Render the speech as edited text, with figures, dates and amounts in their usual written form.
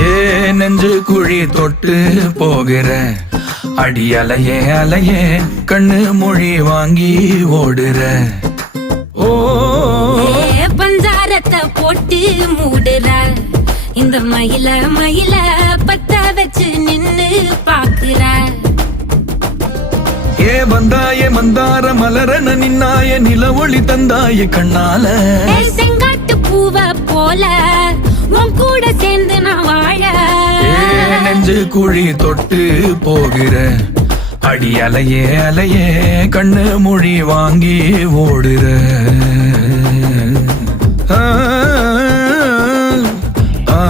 ஏ நெஞ்சு குழி தொட்டு போகிற அடி அலையே அலையே கண்ணு மொழி வாங்கி ஓடுற. ஓ பஞ்சாரத்தை போட்டு மூடுற இந்த மயில மயில பத்த வச்சு நின்னு பாக்குற. ஏ வந்தாய மந்தார மலரன நின்னாய நில ஒளி தந்தாய கண்ணால. செங்காட்டு பூவ போல உன் கூட சேர்ந்து நான் வாழ. நெஞ்சு குழி தொட்டு போகிற அடி அலையே அலையே கண்ணு மொழி வாங்கி ஓடுற. ஆ ஆ